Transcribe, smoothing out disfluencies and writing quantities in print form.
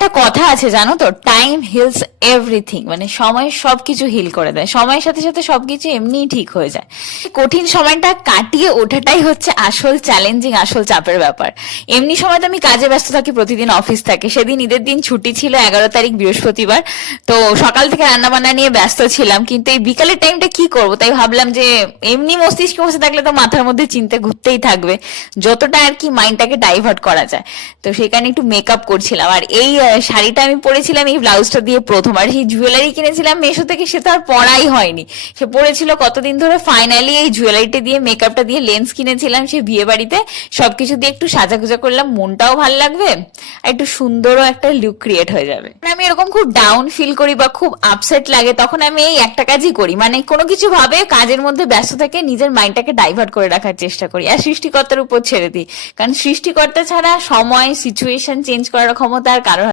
একটা কথা আছে জানো তো, টাইম হিলস এভরিথিং, মানে সময় সবকিছু হিল করে দেয়, সময়ের সাথে সাথে সবকিছু এমনিই ঠিক হয়ে যায়। কঠিন সময়টা কাটিয়ে ওঠাটাই হচ্ছে আসল চ্যালেঞ্জিং, আসল চাপের ব্যাপার। এমনি সময় তো আমি কাজে ব্যস্ত থাকি, প্রতিদিন অফিস থাকে। সেদিন ঈদের দিন ছুটি ছিল, 11 তারিখ বৃহস্পতিবার। তো সকাল থেকে রান্না বান্না নিয়ে ব্যস্ত ছিলাম, কিন্তু এই বিকালের টাইমটা কি করবো, তাই ভাবলাম যে এমনি মস্তিষ্কে বসে থাকলে তো মাথার মধ্যে চিন্তা ঘুরতেই থাকবে, যতটা আর কি মাইন্ডটাকে ডাইভার্ট করা যায়। তো সেখানে একটু মেকআপ করছিলাম, আর এই শাড়িটা আমি পরেছিলাম এই ব্লাউজটা দিয়ে প্রথম। আর সেই জুয়েলারি কিনেছিলাম মেশো থেকে, সে তো আর পরাই হয়নি, সে পড়েছিল কতদিন ধরে। ফাইনালি এই জুয়েলারিটা দিয়ে, মেকআপটা দিয়ে, লেন্স কিনেছিলাম সে বিয়ে বাড়িতে, সবকিছু দিয়ে একটু সাজাগুজা করলাম, মনটাও ভাল লাগবে আর একটু সুন্দরও একটা লুক ক্রিয়েট হয়ে যাবে। আমি এরকম খুব ডাউন ফিল করি বা খুব আপসেট লাগে, তখন আমি এই একটা কাজই করি, মানে কোনো কিছু ভাবে কাজের মধ্যে ব্যস্ত থেকে নিজের মাইন্ডটাকে ডাইভার্ট করে রাখার চেষ্টা করি, আর সৃষ্টিকর্তার উপর ছেড়ে দিই। কারণ সৃষ্টিকর্তা ছাড়া সময়, সিচুয়েশন চেঞ্জ করার ক্ষমতা আর কারোর